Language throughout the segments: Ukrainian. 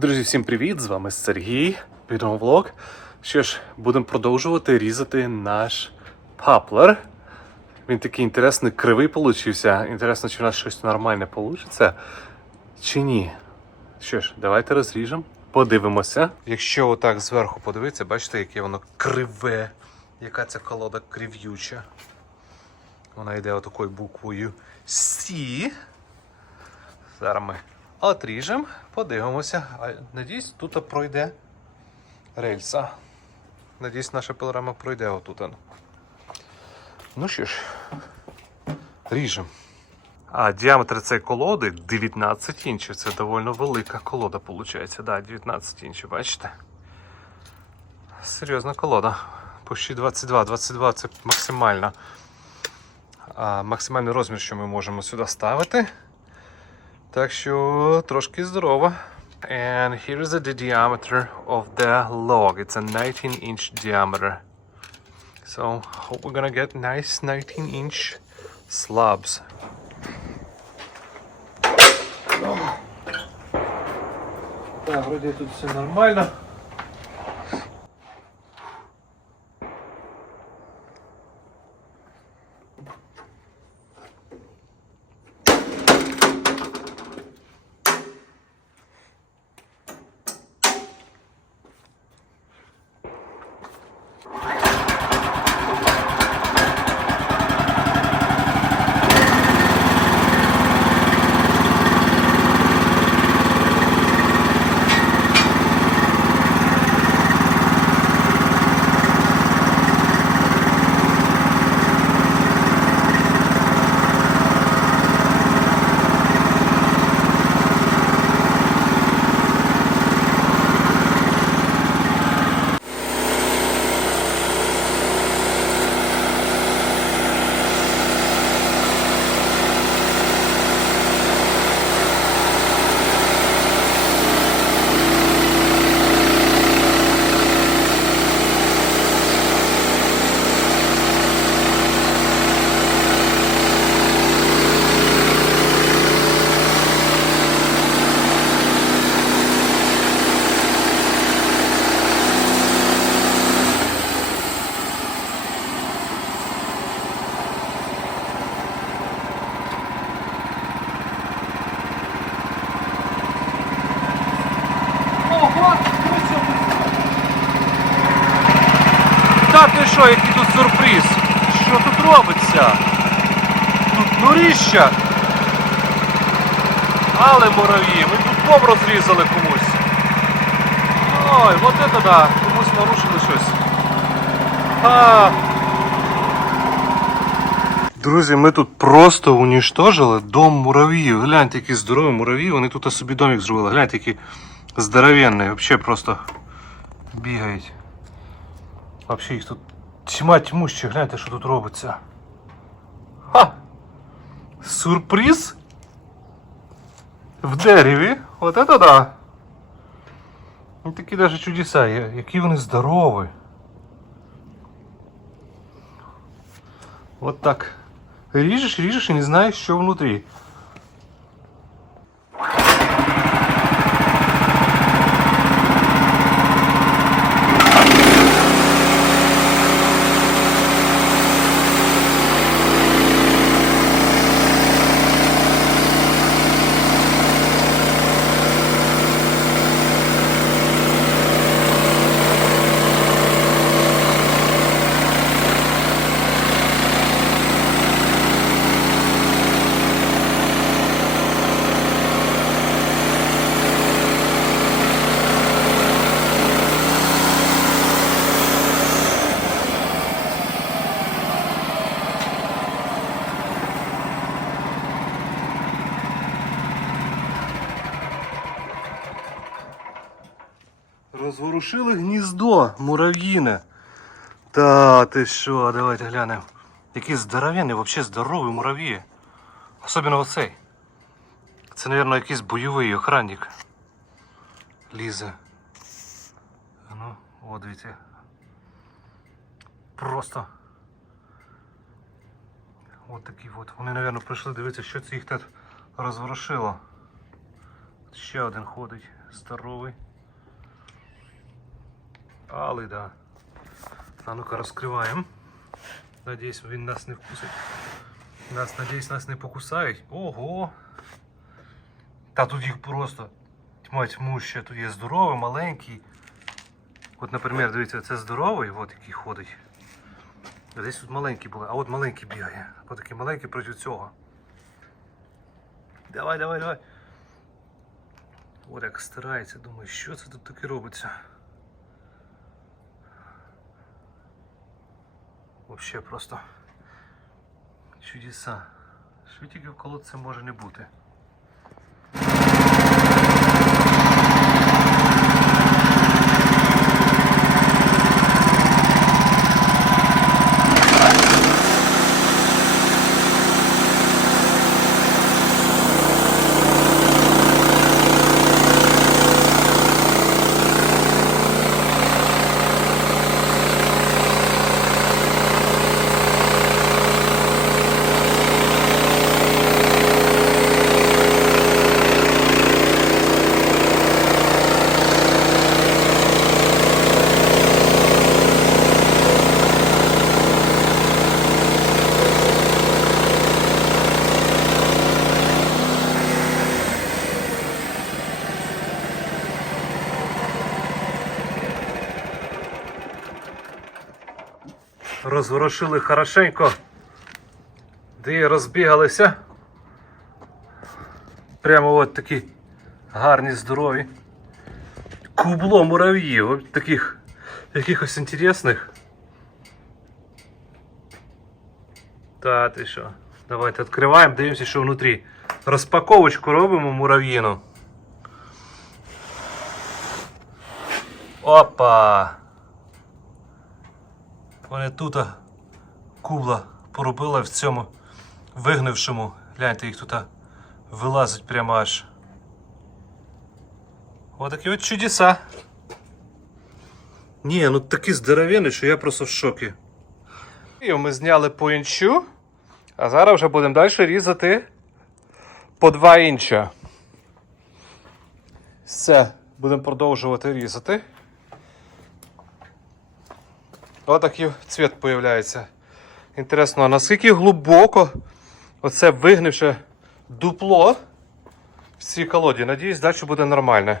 Друзі, всім привіт! З вами Сергій. Відеовлог. Що ж, будемо продовжувати різати наш паплер. Він такий інтересний, кривий получився. Інтересно, чи в нас щось нормальне вийде, чи ні. Що ж, давайте розріжемо, подивимося. Якщо отак зверху подивитися, бачите, яке воно криве. Яка ця колода крив'юча. Вона йде отакою буквою С. Зараз ми отріжемо, подивимося. Надіюсь, тут пройде рельса. Надіюсь, наша пилорама пройде отут. Ну що ж, ріжемо. А діаметр цієї колоди 19 інчів. Це доволі велика колода, виходить. Да, 19 інчів, бачите? Серйозна колода. Почти 22. 22 це максимальна. Максимальний розмір, що ми можемо сюди ставити. Так що трошки здорово. And here is the diameter of the log. It's a 19 inch diameter. So hope we're gonna get nice 19 inch slabs. Так, вроде тут все нормально. Ти що, який тут сюрприз? Що тут робиться? Тут норіща. Але мурав'ї, ми тут бом розрізали комусь. Ой, от це да, комусь нарушили щось. А. Друзі, ми тут просто унічтожили дом мурав'їв. Гляньте, які здорові мурав'ї, вони тут собі домик зробили. Гляньте, які здоровенні, взагалі просто бігають. Взагалі їх тут тьма тьмуща, гляньте, що тут робиться. Ха! Сюрприз? В дереві? От це да. Ну, такі навіть чудеса, які вони здорові. Вот так. Ріжеш, ріжеш і не знаєш, що внутрі. Розворушили гніздо мурав'їне. Та ти що, давайте глянемо. Які здоровенні, взагалі здорові мурав'ї. Особливо оцей. Це, мабуть, якийсь бойовий охранник. Лізе. Ну, о, дивіться. Просто. От такі от. Вони, мабуть, прийшли дивитися, що це їх тут розворушило. Ще один ходить. здоровий. Але да. А ну-ка розкриваємо. Надіюсь, він нас не вкусить. Нас, надіюсь, нас не покусають. Ого! Та тут їх просто тьма тьмуща. Тут є здоровий, маленький. От, наприклад, дивіться, це здоровий, от який ходить. Десь тут маленький були, а от маленький бігає. От такий маленький проти цього. Давай, давай, давай. От як старається, думаю, що це тут таке робиться. Вообще просто чудеса. Що коло колодці може не бути. Розворошили хорошенько. Де розбігалися. Прямо от такі гарні, здорові. Кубло мурав'їв, таких якихось інтересних. Та ти що? Давайте відкриваємо, дивимося, що внутрі. Розпаковочку робимо мурав'їну. Опа! Вони тут кубла поробила в цьому вигнившому. Гляньте, їх тут вилазить прямо аж. Отакі от чудеса. Ні, ну такі здоровенні, що я просто в шокі. І ми зняли по інчу, а зараз вже будемо далі різати по 2 інча. Все, будемо продовжувати різати. Отакий цвіт з'являється. Інтересно, наскільки глибоко оце вигнивше дупло в цій колоді. Надіюсь, далі буде нормально.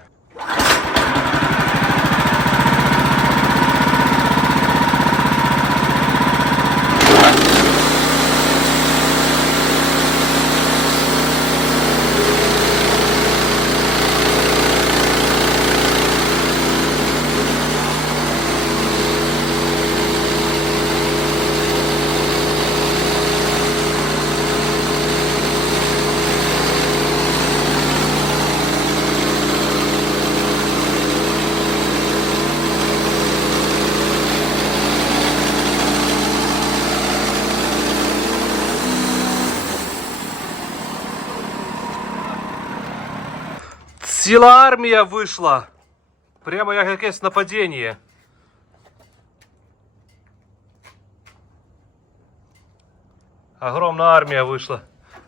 Ціла армія вийшла. Прямо як якесь нападіння. Огромна армія вийшла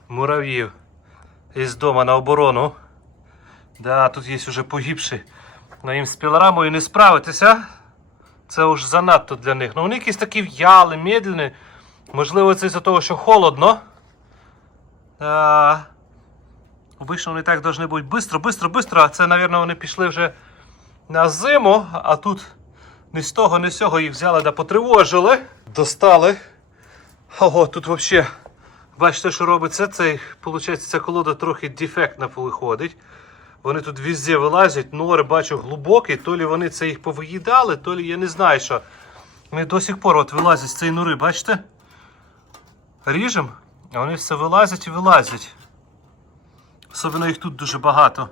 мурав'їв із дома на оборону. Да, тут є вже погибші. Ну їм з пілорамою не справитися. Це уж занадто для них. Ну вони якісь такі в'яли, медленні. Можливо, це із-за того, що холодно. Да. Обично вони так повинні бути бистро, бистро, бистро. А це, мабуть, вони пішли вже на зиму, а тут ні з того, ні з цього їх взяли да потривожили. Достали. Ого, тут взагалі, бачите, що робиться? Це, виходить, ця колода трохи дефектна виходить. Вони тут везде вилазять, нори бачу глибокі, то лі вони це їх повиїдали, то лі я не знаю що. Вони до сих пор от вилазять з цієї нори, бачите? Ріжем, а вони все вилазять і вилазять. Особливо їх тут дуже багато.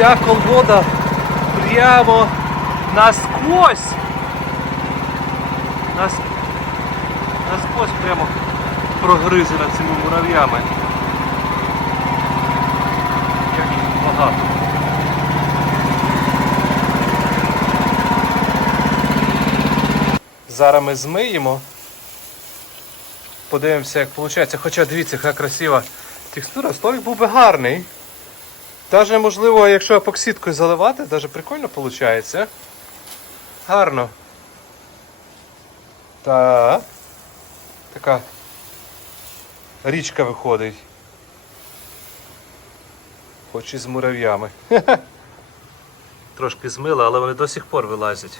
Вся колода прямо насквозь. Нас... Насквозь прямо прогризена цими мурав'ями. Як їх багато. Зараз ми змиємо. Подивимося, як виходить. Хоча дивіться, яка красива текстура. Столик був би гарний. Даже, можливо, якщо епоксидкою заливати, даже прикольно виходить. Гарно. Так. Така річка виходить. Хоч і з мурав'ями. Трошки змила, але вони до сих пор вилазять.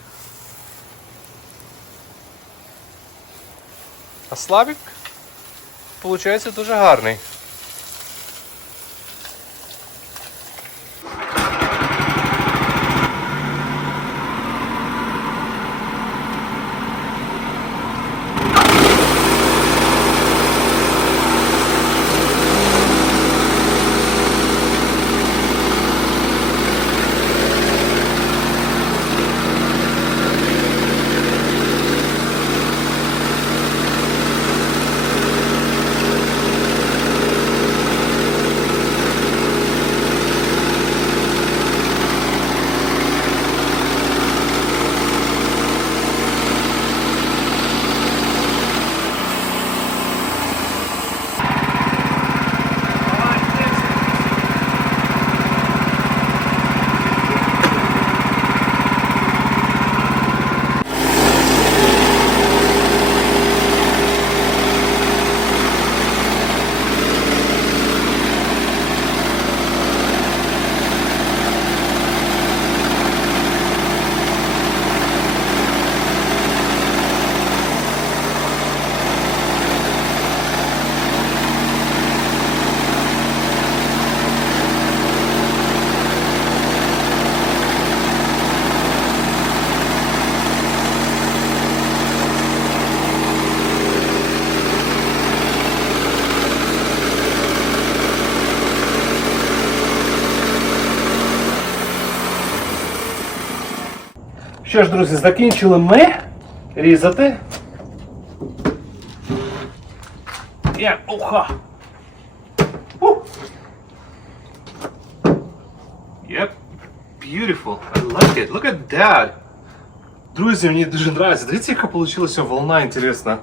А слабік, виходить, дуже гарний. Що ж, друзі, закінчили ми різати. Я, уха. Yep. Beautiful. I like it. Look at that. Друзі, мені дуже подобається. Дивіться, яка вийшла волна інтересна.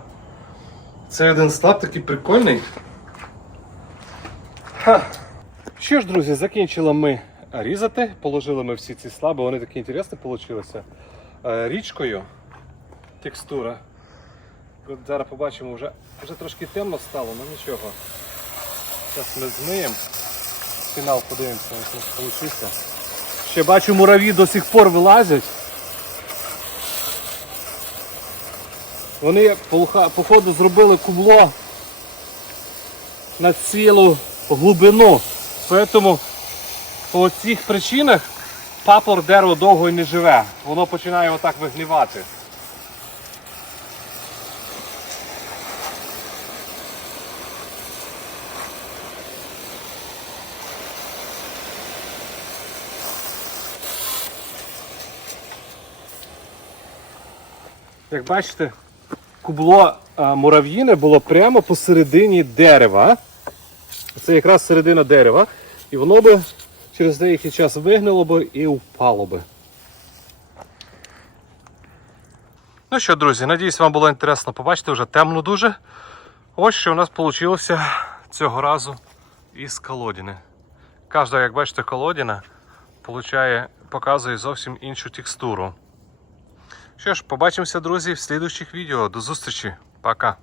Це один слаб такий прикольний. Ха. Що ж, друзі, закінчили ми різати. Положили ми всі ці слаби, вони такі інтересні вийшли. Е, Річкою текстура. От зараз побачимо, вже, вже трошки темно стало, але нічого. Зараз ми змиємо. Фінал подивимося, як нас вийшло. Ще бачу, мураві до сих пор вилазять. Вони походу зробили кубло на цілу глибину. Тому по цих причинах паплор дерево довго і не живе. Воно починає отак вигнивати. Як бачите, кубло мурав'їне було прямо посередині дерева. Це якраз середина дерева. І воно би через деякий час вигнило би і впало би. Ну що, друзі, надіюсь, вам було інтересно побачити, вже темно дуже. Ось що у нас вийшло цього разу із колодини. Кожна, як бачите, колодина получає, показує зовсім іншу текстуру. Що ж, побачимося, друзі, в слідуючих відео. До зустрічі. Пока.